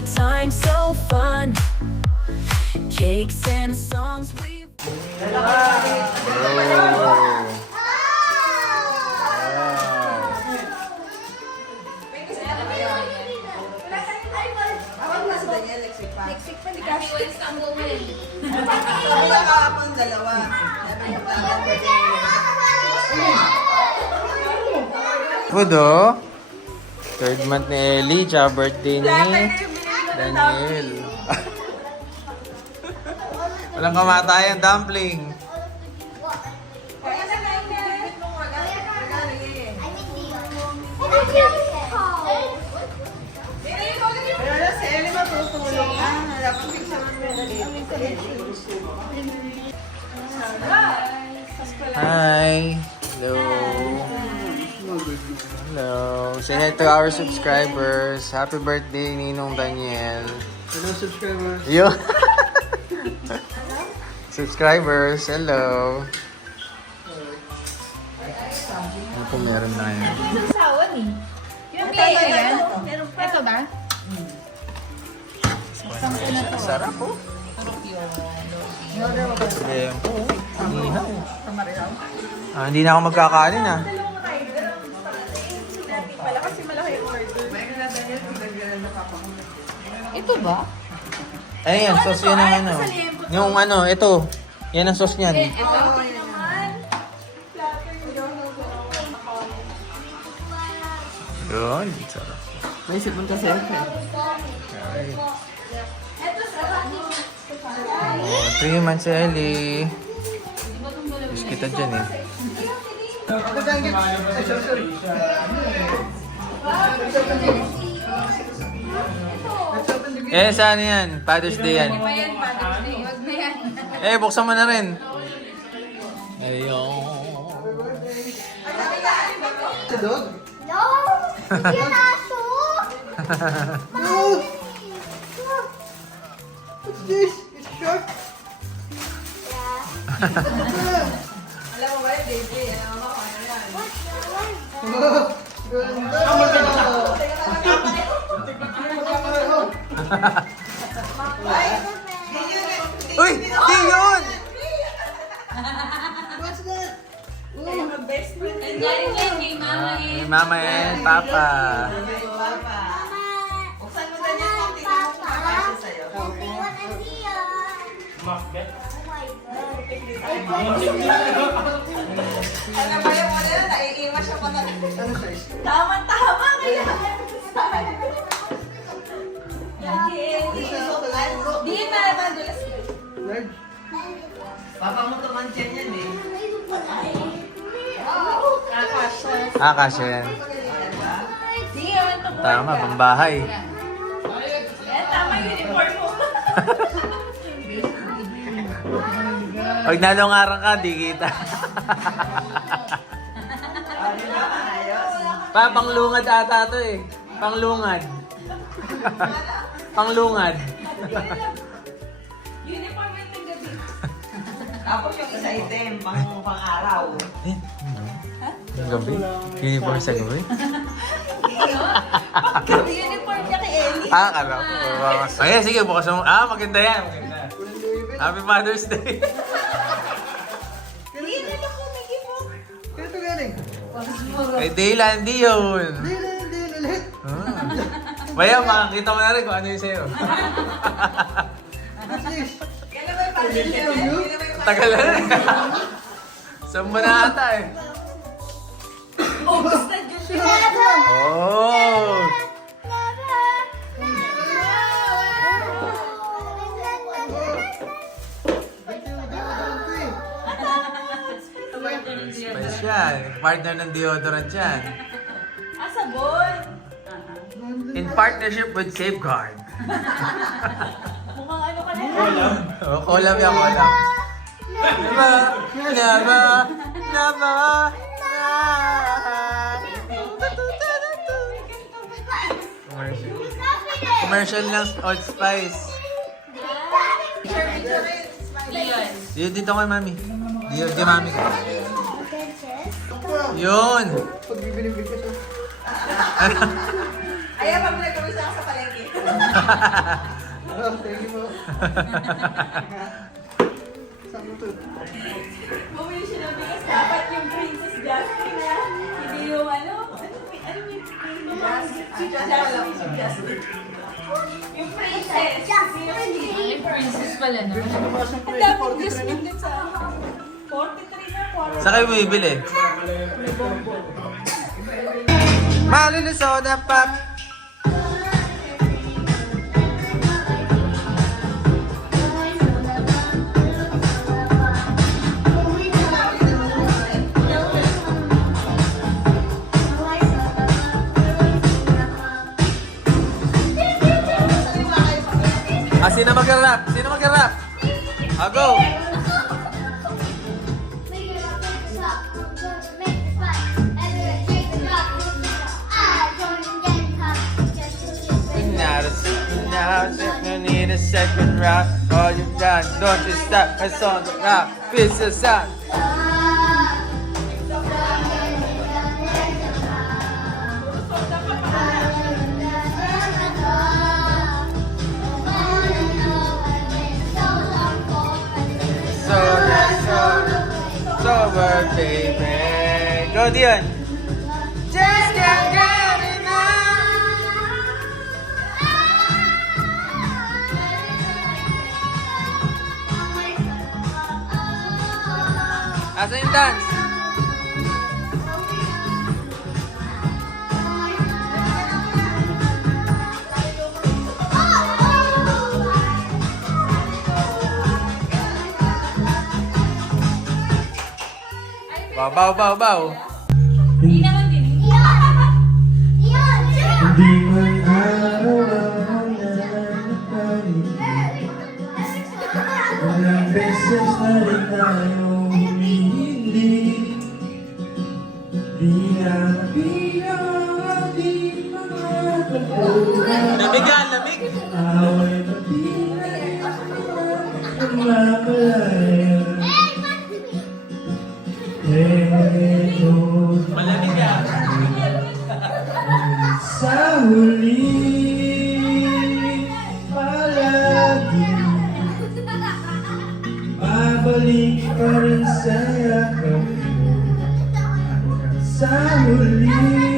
good time, so fun. Cakes and songs we Pudo. Third month ni Ellie, tsaka birthday ni Daniel. Walang kamatayan, dumpling. Hi. Hello. Hello. Say hi to our subscribers. Happy birthday, Ninong Daniel. Hello, subscribers. Yo. Subscribers, hello. Ano po meron na yun? Sawan eh. Yung ayan. Ito ba? Sarap po. Sige. Ihaw. Hindi na ako magkakanin ah. Ito ba? Ano yan? Sauce yan ang ano. Yung ano, ito. Yan ang sauce niyan. Ito? Yun. Sarap. May sipon ka sir. Okay. 3 months si Ellie. Miss kita dyan eh. Eh, saan yan? Father's Day yan. Ayan, Father's Day. Huwag na yan. Eh, buksan mo na rin. Ayun. Sa dog? No! Hindi na aso! What's this? It's shark. Yeah. Oh, Uy! Di yun! what's that? Ang galing yan kay Mama eh. Hey, Mama and Papa. Buksan mo na niya kung tingnan mo kung makasya sa'yo. Oh my God. Alam mo yung ano na, naiiwas siya pa na. Ano size? Tama-tama kaya. Di na madulas. Large? Papa mo tumansyan yan eh. Kasya yan. Sige, yun to. Tama, pambahay. Eh, tama yung uniform mo. Pag nalungaran ka, di kita. Panglungad ata to eh. Panglungad. Panglungad. Uniform yung gabi. Tapos yung isa item, pang-araw. Gabi? Uniform sa gabi? Uniform niya kay Ellie. Kala ko. Ay, sige, bukas mo. Maganda yan. Maganda. Happy Father's Day. Hindi na lang kumigi mo. Kaya ito galing? Kay Daylan, di yun. Hindi, ulit. Maya, makakita mo na rin kung ano yung sa'yo. What's this? Yan na ba yung pag-ibig niya? Yan na ba yung Tagal na rin. Saan ba na ata eh? ubus na dyan siya. Oh! Special. Partner ng deodorant yan. Sabon. In partnership with Safeguard. Mukhang ano ka na. Oh, collab yan, collab. Never, never, never. Commercial. Commercial ng Old Spice. Yun, dito kay mami. Yun, kay mami ko. Yun. Pag bibili ka siya. Ayan, pag nagkabisa ka sa palengke. Oh, thank you po. Saan mo to? Bumili siya ng bigas. Dapat yung Princess Jasmine na. Hindi yung ano. Ano yung Jasmine? Yung Princess. Yung princess pala, no? Tumaas ng Ang presyo, daming 43 Jasmine na. din sa 43 na 40. Saan kayo bumibili? Malino soda pop. Sino mag-rap? Sino mag-rap? Go! You need a second round. All you done, don't you stop. It's on the rap. Peace is out. Sober, baby. Go, Dion. Just can't get enough. Asa yung dance? Baw. Hindi naman din. Hindi man araw-araw na natatali. Walang beses na rin tayo humihindi. Di na bilang di mga kapunan. Lamig yan, lamig. Away pati na rin ang mapalaya. Eto Malamig yan. sa huli palagi babalik pa rin sa yakap mo. Sa huli